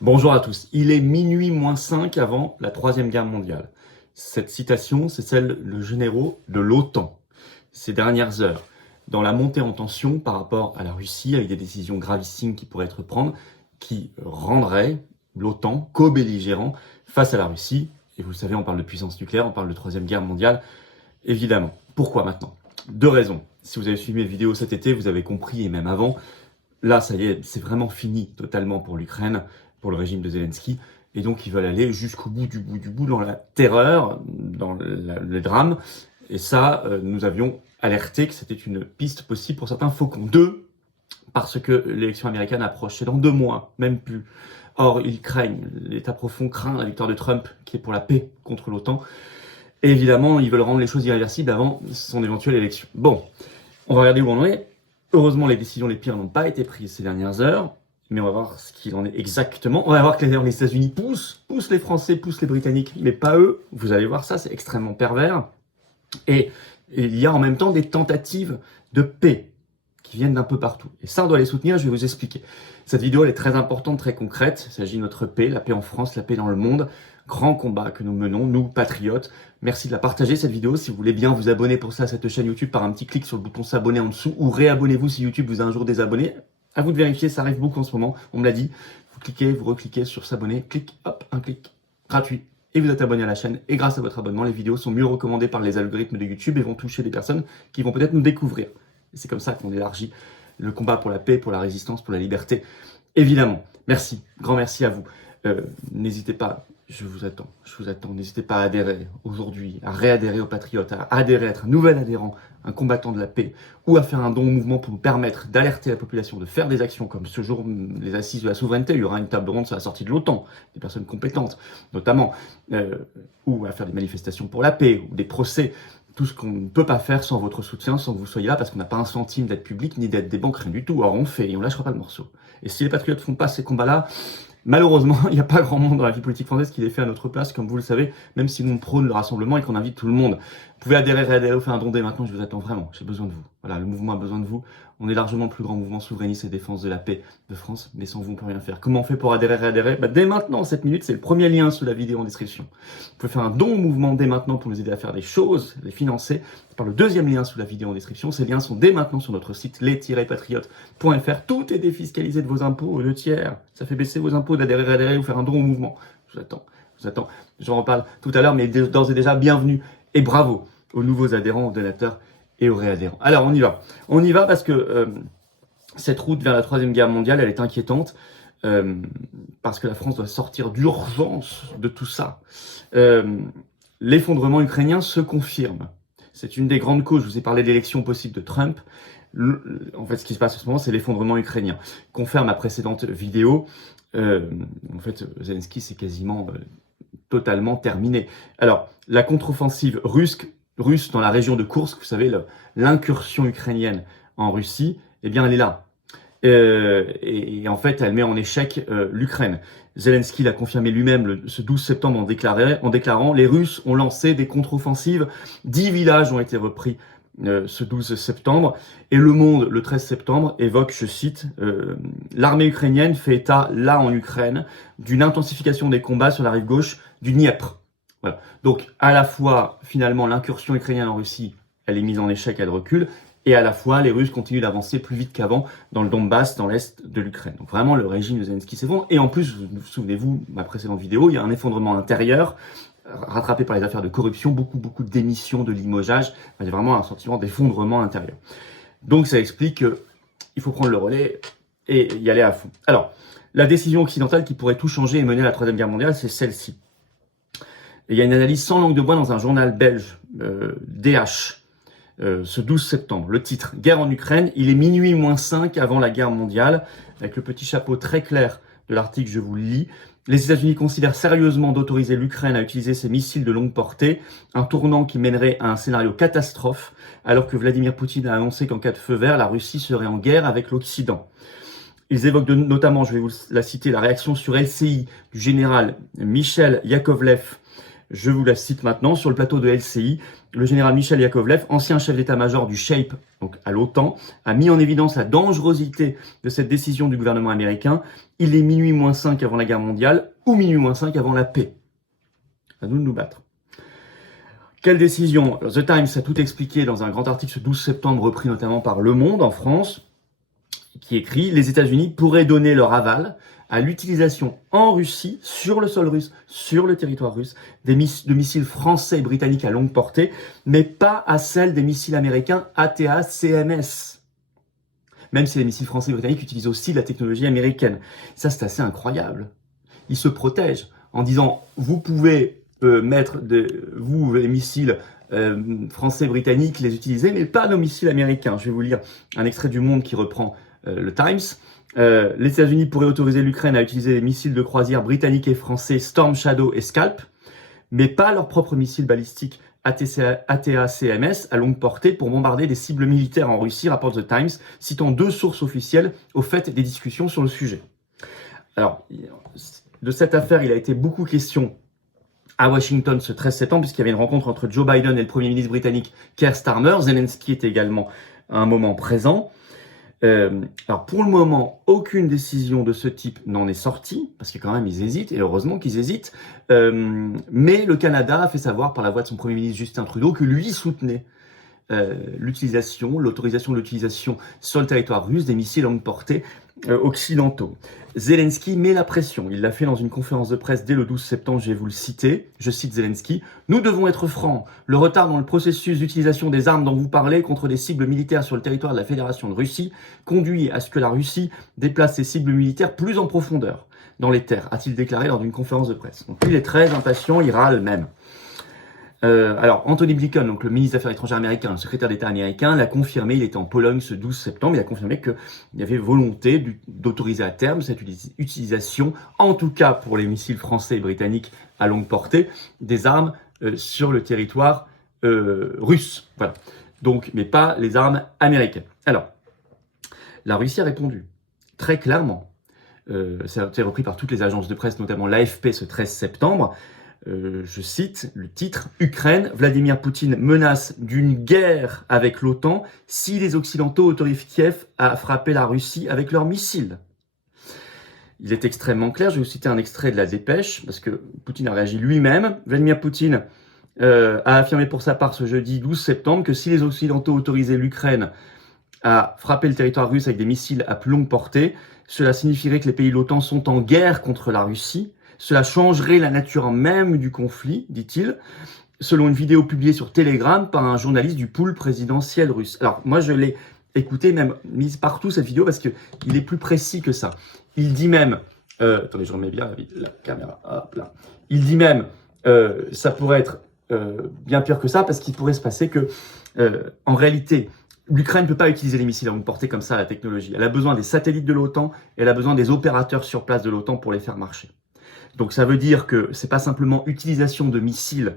Bonjour à tous. Il est minuit moins 5 avant la Troisième Guerre mondiale. Cette citation, c'est celle de généraux de l'OTAN. Ces dernières heures, dans la montée en tension par rapport à la Russie, avec des décisions gravissimes qui pourraient être prises, qui rendraient l'OTAN co-belligérant face à la Russie. Et vous le savez, on parle de puissance nucléaire, on parle de Troisième Guerre mondiale, évidemment. Pourquoi maintenant? Deux raisons. Si vous avez suivi mes vidéos cet été, vous avez compris, et même avant, là, ça y est, c'est vraiment fini totalement pour l'Ukraine, pour le régime de Zelensky. Et donc, ils veulent aller jusqu'au bout du bout dans la terreur, dans le drame. Et ça, nous avions alerté que c'était une piste possible pour certains faucons. Deux, parce que l'élection américaine approche. C'est dans 2 mois, même plus. Or, ils craignent, l'État profond craint la victoire de Trump, qui est pour la paix contre l'OTAN. Et évidemment, ils veulent rendre les choses irréversibles avant son éventuelle élection. Bon, on va regarder où on en est. Heureusement, les décisions les pires n'ont pas été prises ces dernières heures, mais on va voir ce qu'il en est exactement. On va voir que d'ailleurs les États-Unis poussent les Français, poussent les Britanniques, mais pas eux. Vous allez voir ça, c'est extrêmement pervers. Et il y a en même temps des tentatives de paix qui viennent d'un peu partout. Et ça, on doit les soutenir, je vais vous expliquer. Cette vidéo, elle est très importante, très concrète. Il s'agit de notre paix, la paix en France, la paix dans le monde. Grand combat que nous menons, nous, patriotes. Merci de la partager, cette vidéo. Si vous voulez bien vous abonner pour ça à cette chaîne YouTube par un petit clic sur le bouton s'abonner en dessous ou réabonnez-vous si YouTube vous a un jour désabonné. À vous de vérifier, ça arrive beaucoup en ce moment. On me l'a dit. Vous cliquez, vous recliquez sur s'abonner. Clic, hop, un clic gratuit. Et vous êtes abonné à la chaîne. Et grâce à votre abonnement, les vidéos sont mieux recommandées par les algorithmes de YouTube et vont toucher des personnes qui vont peut-être nous découvrir. Et c'est comme ça qu'on élargit le combat pour la paix, pour la résistance, pour la liberté. Évidemment. Merci. Grand merci à vous. N'hésitez pas. Je vous attends. N'hésitez pas à adhérer aujourd'hui, à réadhérer aux Patriotes, à adhérer, à être un nouvel adhérent, un combattant de la paix, ou à faire un don au mouvement pour nous permettre d'alerter la population, de faire des actions comme ce jour, les assises de la souveraineté. Il y aura une table ronde sur la sortie de l'OTAN, des personnes compétentes, notamment, ou à faire des manifestations pour la paix, ou des procès. Tout ce qu'on ne peut pas faire sans votre soutien, sans que vous soyez là, parce qu'on n'a pas un centime d'aide publique, ni d'aide des banques, rien du tout. Alors on fait, et on lâchera pas le morceau. Et si les Patriotes font pas ces combats-là, malheureusement, il n'y a pas grand monde dans la vie politique française qui les fait à notre place, comme vous le savez, même si nous prône le rassemblement et qu'on invite tout le monde. Vous pouvez adhérer, réadhérer ou faire un don dès maintenant, je vous attends vraiment, j'ai besoin de vous. Voilà, le mouvement a besoin de vous. On est largement le plus grand mouvement souverainiste et défense de la paix de France, mais sans vous, on peut rien faire. Comment on fait pour adhérer, réadhérer? Dès maintenant, 7 minutes, c'est le premier lien sous la vidéo en description. Vous pouvez faire un don au mouvement dès maintenant pour nous aider à faire des choses, les financer. Par le deuxième lien sous la vidéo en description. Ces liens sont dès maintenant sur notre site les-patriotes.fr. Tout est défiscalisé de vos impôts aux 2/3. Ça fait baisser vos impôts d'adhérer, réadhérer ou faire un don au mouvement. Je vous attends. J'en reparle tout à l'heure, mais d'ores et déjà, bienvenue et bravo aux nouveaux adhérents, aux donateurs et aux réadhérents. Alors, on y va. On y va parce que cette route vers la Troisième Guerre mondiale, elle est inquiétante. Parce que la France doit sortir d'urgence de tout ça. L'effondrement ukrainien se confirme. C'est une des grandes causes. Je vous ai parlé de l'élection possible de Trump. En fait, ce qui se passe en ce moment, c'est l'effondrement ukrainien. Confirme ma précédente vidéo. En fait, Zelensky, c'est quasiment totalement terminé. Alors, la contre-offensive russe dans la région de Koursk, vous savez, l'incursion ukrainienne en Russie, eh bien, elle est là. Et en fait, elle met en échec l'Ukraine. Zelensky l'a confirmé lui-même ce 12 septembre en déclarant « Les Russes ont lancé des contre-offensives, 10 villages ont été repris ce 12 septembre. » Et Le Monde, le 13 septembre, évoque, je cite, « L'armée ukrainienne fait état, là en Ukraine, d'une intensification des combats sur la rive gauche du Dniepr. » Voilà. Donc, à la fois, finalement, l'incursion ukrainienne en Russie, elle est mise en échec, elle recule, et à la fois, les Russes continuent d'avancer plus vite qu'avant dans le Donbass, dans l'est de l'Ukraine. Donc vraiment, le régime de Zelensky s'effondre. Et en plus, vous souvenez-vous, ma précédente vidéo, il y a un effondrement intérieur, rattrapé par les affaires de corruption, beaucoup de démissions, de limogeages. Il y a vraiment un sentiment d'effondrement intérieur. Donc ça explique qu'il faut prendre le relais et y aller à fond. Alors, la décision occidentale qui pourrait tout changer et mener à la Troisième Guerre mondiale, c'est celle-ci. Et il y a une analyse sans langue de bois dans un journal belge, DH, ce 12 septembre. Le titre, Guerre en Ukraine, il est minuit moins 5 avant la guerre mondiale. Avec le petit chapeau très clair de l'article, je vous le lis. Les États-Unis considèrent sérieusement d'autoriser l'Ukraine à utiliser ses missiles de longue portée, un tournant qui mènerait à un scénario catastrophe, alors que Vladimir Poutine a annoncé qu'en cas de feu vert, la Russie serait en guerre avec l'Occident. Ils évoquent notamment, je vais vous la citer, la réaction sur LCI du général Michel Yakovlev, Je vous la cite maintenant. Sur le plateau de LCI, le général Michel Yakovlev, ancien chef d'état-major du SHAPE, donc à l'OTAN, a mis en évidence la dangerosité de cette décision du gouvernement américain. Il est minuit moins 5 avant la guerre mondiale ou minuit moins 5 avant la paix. À nous de nous battre. Quelle décision? The Times a tout expliqué dans un grand article ce 12 septembre repris notamment par Le Monde en France, qui écrit « Les États-Unis pourraient donner leur aval à l'utilisation en Russie, sur le sol russe, sur le territoire russe, de missiles français et britanniques à longue portée, mais pas à celle des missiles américains ATA-CMS. » Même si les missiles français et britanniques utilisent aussi la technologie américaine. Ça, c'est assez incroyable. Ils se protègent en disant « Vous pouvez mettre les missiles français et britanniques, les utiliser, mais pas nos missiles américains. » Je vais vous lire un extrait du Monde qui reprend le Times. Les États-Unis pourraient autoriser l'Ukraine à utiliser les missiles de croisière britanniques et français Storm Shadow et Scalp, mais pas leurs propres missiles balistiques ATA-CMS à longue portée pour bombarder des cibles militaires en Russie, rapporte The Times, citant 2 sources officielles au fait des discussions sur le sujet. Alors, de cette affaire, il a été beaucoup question à Washington ce 13 septembre, puisqu'il y avait une rencontre entre Joe Biden et le Premier ministre britannique Keir Starmer. Zelensky était également à un moment présent. Alors pour le moment, aucune décision de ce type n'en est sortie, parce que quand même ils hésitent, et heureusement qu'ils hésitent, mais le Canada a fait savoir par la voix de son Premier ministre Justin Trudeau que lui soutenait l'autorisation de l'utilisation sur le territoire russe des missiles longue portée occidentaux. Zelensky met la pression. Il l'a fait dans une conférence de presse dès le 12 septembre, je vais vous le citer. Je cite Zelensky. « Nous devons être francs. Le retard dans le processus d'utilisation des armes dont vous parlez contre des cibles militaires sur le territoire de la Fédération de Russie conduit à ce que la Russie déplace ses cibles militaires plus en profondeur dans les terres », a-t-il déclaré lors d'une conférence de presse. Donc il est très impatient, il râle même. Alors, Anthony Blinken, donc le ministre des Affaires étrangères américain, le secrétaire d'État américain, l'a confirmé, il était en Pologne ce 12 septembre, il a confirmé qu'il y avait volonté d'autoriser à terme cette utilisation, en tout cas pour les missiles français et britanniques à longue portée, des armes sur le territoire russe. Voilà. Donc, mais pas les armes américaines. Alors, la Russie a répondu très clairement. Ça a été repris par toutes les agences de presse, notamment l'AFP ce 13 septembre. Je cite le titre « Ukraine, Vladimir Poutine menace d'une guerre avec l'OTAN si les Occidentaux autorisent Kiev à frapper la Russie avec leurs missiles. » Il est extrêmement clair, je vais vous citer un extrait de la dépêche, parce que Poutine a réagi lui-même. Vladimir Poutine a affirmé pour sa part ce jeudi 12 septembre que si les Occidentaux autorisaient l'Ukraine à frapper le territoire russe avec des missiles à plus longue portée, cela signifierait que les pays de l'OTAN sont en guerre contre la Russie. Cela changerait la nature même du conflit, dit-il, selon une vidéo publiée sur Telegram par un journaliste du pool présidentiel russe. Alors, moi, je l'ai écouté, même mise partout, cette vidéo, parce qu'il est plus précis que ça. Il dit même... attendez, je remets bien la caméra. Hop là. Il dit même, ça pourrait être bien pire que ça, parce qu'il pourrait se passer que, en réalité, l'Ukraine ne peut pas utiliser les missiles à longue portée comme ça, la technologie. Elle a besoin des satellites de l'OTAN, et elle a besoin des opérateurs sur place de l'OTAN pour les faire marcher. Donc ça veut dire que c'est pas simplement utilisation de missiles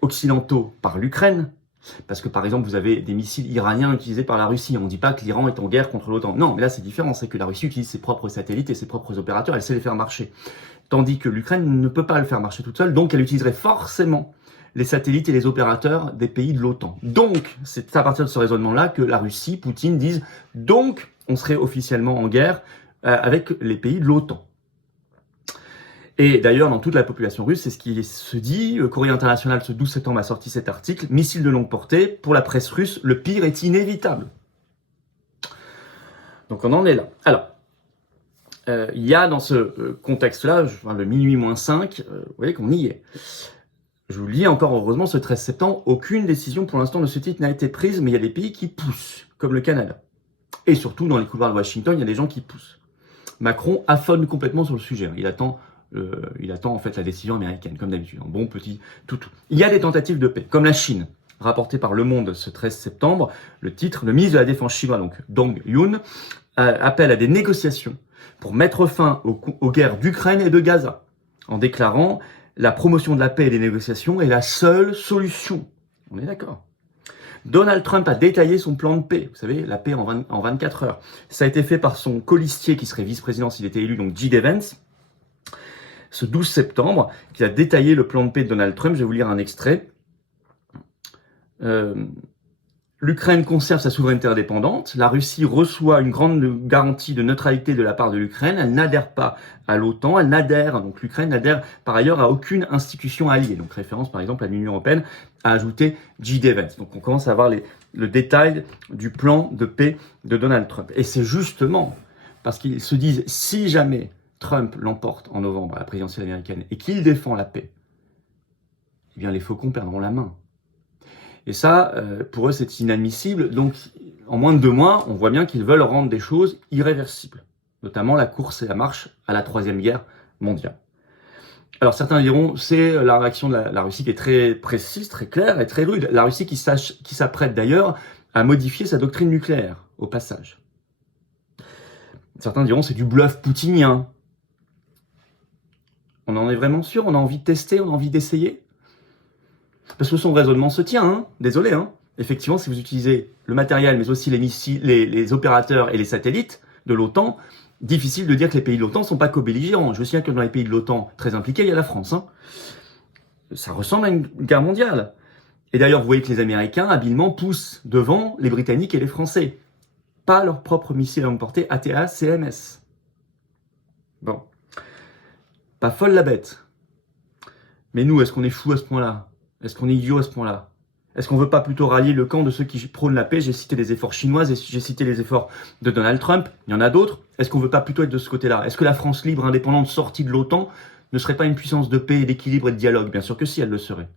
occidentaux par l'Ukraine, parce que par exemple vous avez des missiles iraniens utilisés par la Russie. On ne dit pas que l'Iran est en guerre contre l'OTAN. Non, mais là c'est différent, c'est que la Russie utilise ses propres satellites et ses propres opérateurs, elle sait les faire marcher. Tandis que l'Ukraine ne peut pas le faire marcher toute seule, donc elle utiliserait forcément les satellites et les opérateurs des pays de l'OTAN. Donc c'est à partir de ce raisonnement-là que la Russie, Poutine, disent donc on serait officiellement en guerre avec les pays de l'OTAN. Et d'ailleurs, dans toute la population russe, c'est ce qui se dit. Le Courrier international, ce 12 septembre, a sorti cet article. Missiles de longue portée, pour la presse russe, le pire est inévitable. Donc on en est là. Alors, il y a dans ce contexte-là, le minuit moins 5, vous voyez qu'on y est. Je vous lis encore, heureusement, ce 13 septembre, aucune décision pour l'instant de ce type n'a été prise, mais il y a des pays qui poussent, comme le Canada. Et surtout, dans les couloirs de Washington, il y a des gens qui poussent. Macron affonne complètement sur le sujet. Il attend en fait la décision américaine, comme d'habitude, un bon petit toutou. Il y a des tentatives de paix, comme la Chine, rapporté par Le Monde ce 13 septembre. Le titre, le ministre de la Défense chinois, donc Dong Yun, appelle à des négociations pour mettre fin aux guerres d'Ukraine et de Gaza, en déclarant la promotion de la paix et des négociations est la seule solution. On est d'accord. Donald Trump a détaillé son plan de paix. Vous savez, la paix en 24 heures. Ça a été fait par son colistier qui serait vice-président s'il était élu, donc J.D. Vance. ce 12 septembre, qui a détaillé le plan de paix de Donald Trump. Je vais vous lire un extrait. L'Ukraine conserve sa souveraineté indépendante. La Russie reçoit une grande garantie de neutralité de la part de l'Ukraine. Elle n'adhère pas à l'OTAN. Donc l'Ukraine n'adhère par ailleurs à aucune institution alliée. Donc référence par exemple à l'Union européenne a ajouté J.D. Vance. Donc on commence à avoir le détail du plan de paix de Donald Trump. Et c'est justement parce qu'ils se disent, si jamais Trump l'emporte en novembre à la présidentielle américaine et qu'il défend la paix, eh bien les faucons perdront la main. Et ça, pour eux, c'est inadmissible. Donc, en moins de 2 mois, on voit bien qu'ils veulent rendre des choses irréversibles, notamment la course et la marche à la Troisième Guerre mondiale. Alors, certains diront, c'est la réaction de la Russie qui est très précise, très claire et très rude. La Russie qui s'apprête d'ailleurs à modifier sa doctrine nucléaire, au passage. Certains diront, c'est du bluff poutinien. On en est vraiment sûr? On a envie de tester? On a envie d'essayer? Parce que son raisonnement se tient, hein. Désolé, hein. Effectivement, si vous utilisez le matériel, mais aussi les missiles, les opérateurs et les satellites de l'OTAN, difficile de dire que les pays de l'OTAN ne sont pas co-belligérants. Je sais que dans les pays de l'OTAN très impliqués, il y a la France. Hein. Ça ressemble à une guerre mondiale. Et d'ailleurs, vous voyez que les Américains, habilement, poussent devant les Britanniques et les Français. Pas leurs propres missiles à longue portée ATA-CMS. Bon. Pas folle la bête. Mais nous, est-ce qu'on est fous à ce point-là? Est-ce qu'on est idiot à ce point-là? Est-ce qu'on ne veut pas plutôt rallier le camp de ceux qui prônent la paix? J'ai cité les efforts chinois, j'ai cité les efforts de Donald Trump, il y en a d'autres. Est-ce qu'on ne veut pas plutôt être de ce côté-là? Est-ce que la France libre, indépendante, sortie de l'OTAN, ne serait pas une puissance de paix, d'équilibre et de dialogue? Bien sûr que si, elle le serait.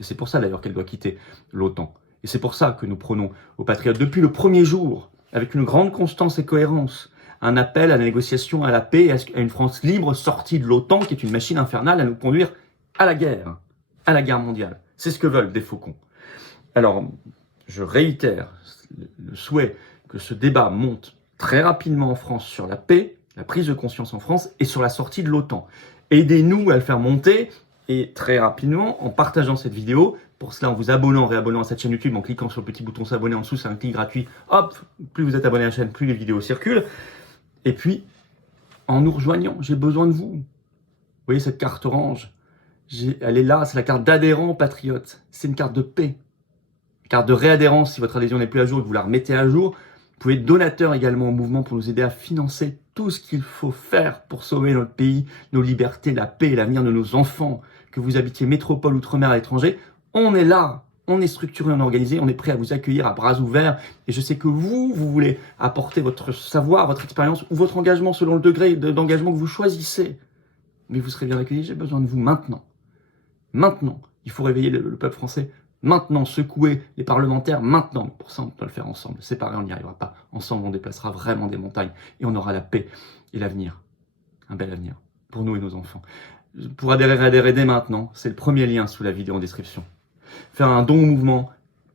Et c'est pour ça d'ailleurs qu'elle doit quitter l'OTAN. Et c'est pour ça que nous prônons aux patriotes, depuis le premier jour, avec une grande constance et cohérence, un appel à la négociation, à la paix, et à une France libre, sortie de l'OTAN, qui est une machine infernale à nous conduire à la guerre mondiale. C'est ce que veulent des faucons. Alors, je réitère le souhait que ce débat monte très rapidement en France sur la paix, la prise de conscience en France et sur la sortie de l'OTAN. Aidez-nous à le faire monter et très rapidement en partageant cette vidéo. Pour cela, en vous abonnant, réabonnant à cette chaîne YouTube, en cliquant sur le petit bouton s'abonner en dessous, c'est un clic gratuit. Hop, plus vous êtes abonné à la chaîne, plus les vidéos circulent. Et puis, en nous rejoignant, j'ai besoin de vous. Vous voyez cette carte orange? Elle est là, c'est la carte d'adhérent patriote. C'est une carte de paix. Carte de réadhérence, si votre adhésion n'est plus à jour et que vous la remettez à jour. Vous pouvez être donateur également au mouvement pour nous aider à financer tout ce qu'il faut faire pour sauver notre pays, nos libertés, la paix et l'avenir de nos enfants. Que vous habitiez métropole, outre-mer, à l'étranger, on est là. On est structuré, on est organisé, on est prêt à vous accueillir à bras ouverts. Et je sais que vous voulez apporter votre savoir, votre expérience ou votre engagement selon le degré d'engagement que vous choisissez. Mais vous serez bien accueillis, j'ai besoin de vous maintenant. Maintenant, il faut réveiller le peuple français. Maintenant, secouer les parlementaires. Maintenant, mais pour ça, on doit le faire ensemble. Séparés, on n'y arrivera pas. Ensemble, on déplacera vraiment des montagnes et on aura la paix et l'avenir. Un bel avenir pour nous et nos enfants. Pour adhérer dès maintenant, c'est le premier lien sous la vidéo en description. Faire un don au mouvement,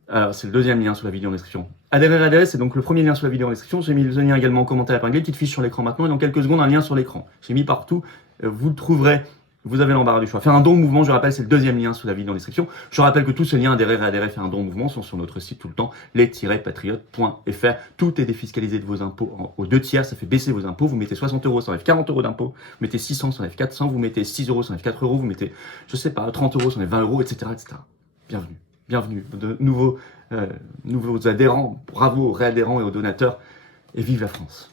alors c'est le deuxième lien sous la vidéo en description. Adhérer, c'est donc le premier lien sous la vidéo en description. J'ai mis le lien également en commentaire épinglé, petite fiche sur l'écran maintenant et dans quelques secondes un lien sur l'écran. J'ai mis partout, vous le trouverez. Vous avez l'embarras du choix. Faire un don au mouvement, je rappelle, c'est le deuxième lien sous la vidéo en description. Je rappelle que tous ces liens, adhérer, faire un don au mouvement, sont sur notre site tout le temps, les-patriotes.fr. Tout est défiscalisé de vos impôts aux 2 tiers, ça fait baisser vos impôts. Vous mettez 60 €, ça enlève 40 € d'impôts. Vous mettez 600, ça enlève 400. Vous mettez 6 €, ça enlève 4 €. Vous mettez, je sais pas, 30 €, ça enlève 20 €, etc., etc. Bienvenue. Bienvenue. De nouveaux adhérents. Bravo aux réadhérents et aux donateurs. Et vive la France.